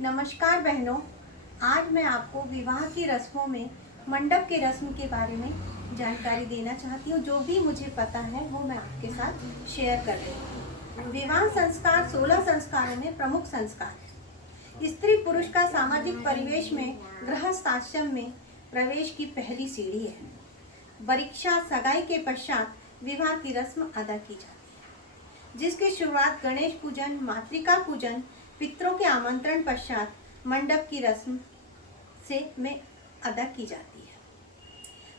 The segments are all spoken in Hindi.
नमस्कार बहनों, आज मैं आपको विवाह की रस्मों में मंडप के रस्म के बारे में जानकारी देना चाहती हूँ। जो भी मुझे पता है वो मैं आपके साथ शेयर कर रही हूँ। विवाह संस्कार 16 संस्कारों में प्रमुख संस्कार है। स्त्री पुरुष का सामाजिक परिवेश में गृहस्थ आश्रम में प्रवेश की पहली सीढ़ी है। परीक्षा सगाई के पश्चात विवाह की रस्म अदा की जाती है, जिसकी शुरुआत गणेश पूजन, मातृका पूजन, पितरों के आमंत्रण पश्चात मंडप की रस्म में अदा की जाती है।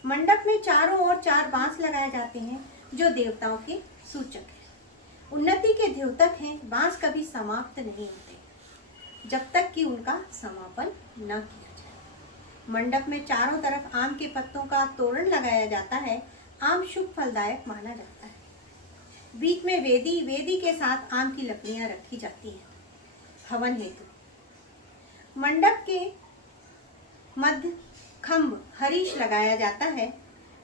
मंडप में चारों ओर 4 बांस लगाए जाते हैं जो देवताओं के सूचक हैं। उन्नति के द्योतक हैं। बांस कभी समाप्त नहीं होते जब तक कि उनका समापन न किया जाए। मंडप में चारों तरफ आम के पत्तों का तोरण लगाया जाता है। आम शुभ फलदायक माना जाता है। बीच में वेदी के साथ आम की लकड़ियां रखी जाती हैं हवन हेतु। मंडप के मध्य खम्भ हरीश लगाया जाता है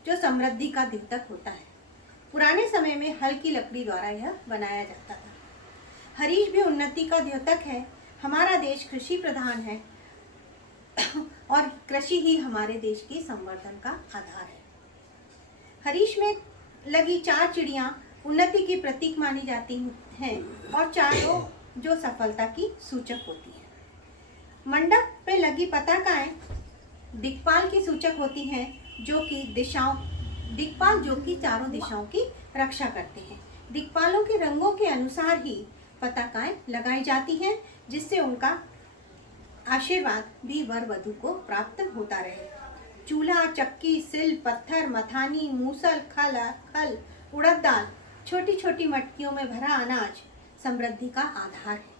जो समृद्धि का द्योतक होता है। पुराने समय में हल की लकड़ी द्वारा यह बनाया जाता था। हरीश भी उन्नति का द्योतक है। हमारा देश कृषि प्रधान है और कृषि ही हमारे देश के संवर्धन का आधार है। हरीश में लगी 4 चिड़ियां उन्नति की प्रतीक मानी जाती हैं और चारों जो सफलता की सूचक होती है। मंडप पे लगी पताकाएं दिक्पाल की सूचक होती हैं, दिक्पाल जो कि चारों दिशाओं की रक्षा करते हैं। दिक्पालों के रंगों के अनुसार ही पताकाएं लगाई जाती हैं, जिससे उनका आशीर्वाद भी वर वधु को प्राप्त होता रहे। चूल्हा, चक्की, सिल, पत्थर, मथानी, मूसल, खल, उड़द दाल, छोटी छोटी मटकियों में भरा अनाज समृद्धि का आधार है।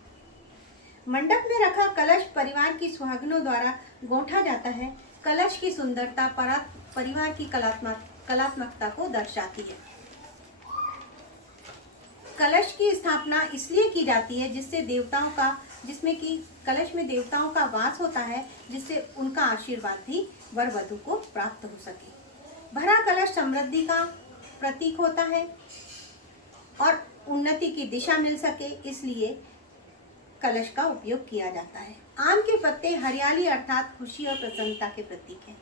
मंडप में रखा कलश परिवार की सुहागनों द्वारा गोंठा जाता है। कलश की सुंदरता परिवार की कलात्मकता को दर्शाती है। कलश की स्थापना इसलिए की जाती है जिसमें कि कलश में देवताओं का वास होता है, जिससे उनका आशीर्वाद भी वर वधु को प्राप्त हो सके। भरा कलश समृद्धि का प्रतीक होता है और उन्नति की दिशा मिल सके, इसलिए कलश का उपयोग किया जाता है। आम के पत्ते हरियाली अर्थात खुशी और प्रसन्नता के प्रतीक हैं।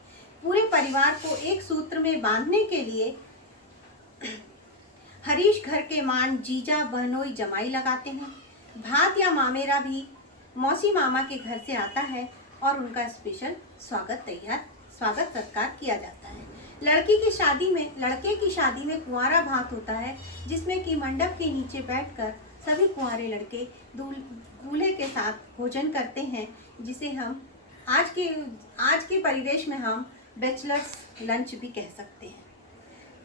पूरे परिवार को एक सूत्र में बांधने के लिए हरीश घर के मान जीजा, बहनोई, जमाई लगाते हैं। भात या मामेरा भी मौसी मामा के घर से आता है और उनका स्पेशल स्वागत सत्कार किया जाता है। लड़के की शादी में कुंवारा भात होता है, जिसमें कि मंडप के नीचे बैठकर सभी कुंवारे लड़के दूल्हे के साथ भोजन करते हैं, जिसे हम आज के परिवेश में हम बैचलर्स लंच भी कह सकते हैं।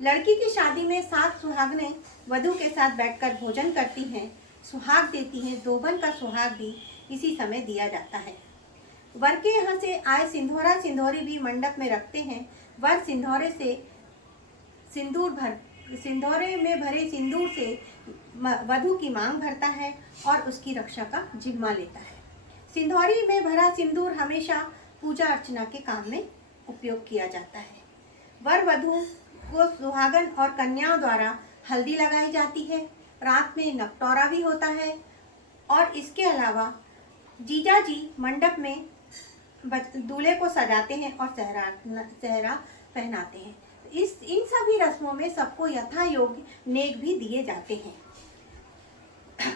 लड़की की शादी में 7 सुहागनें वधू के साथ बैठकर भोजन करती हैं, सुहाग देती हैं। दोबन का सुहाग भी इसी समय दिया जाता है। वर के यहाँ से आए सिंधोरी भी मंडप में रखते हैं। वर सिंधोरे में भरे सिंदूर से वधू की मांग भरता है और उसकी रक्षा का जिम्मा लेता है। सिंधोरी में भरा सिंदूर हमेशा पूजा अर्चना के काम में उपयोग किया जाता है। वर वधू को सुहागन और कन्याओं द्वारा हल्दी लगाई जाती है। रात में नकटोरा भी होता है और इसके अलावा जीजाजी मंडप में दूल्हे को सजाते हैं और सेहरा पहनाते हैं। इन सभी रस्मों में सबको यथा योग्य नेक भी दिए जाते हैं।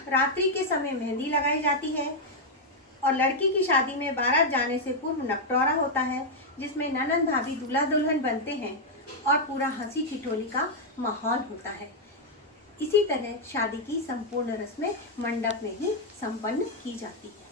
रात्रि के समय मेहंदी लगाई जाती है और लड़की की शादी में बारात जाने से पूर्व नकटोरा होता है, जिसमें ननंद भाभी दूल्हा दुल्हन बनते हैं और पूरा हंसी ठिठोली का माहौल होता है। इसी तरह शादी की संपूर्ण रस्में मंडप में ही संपन्न की जाती है।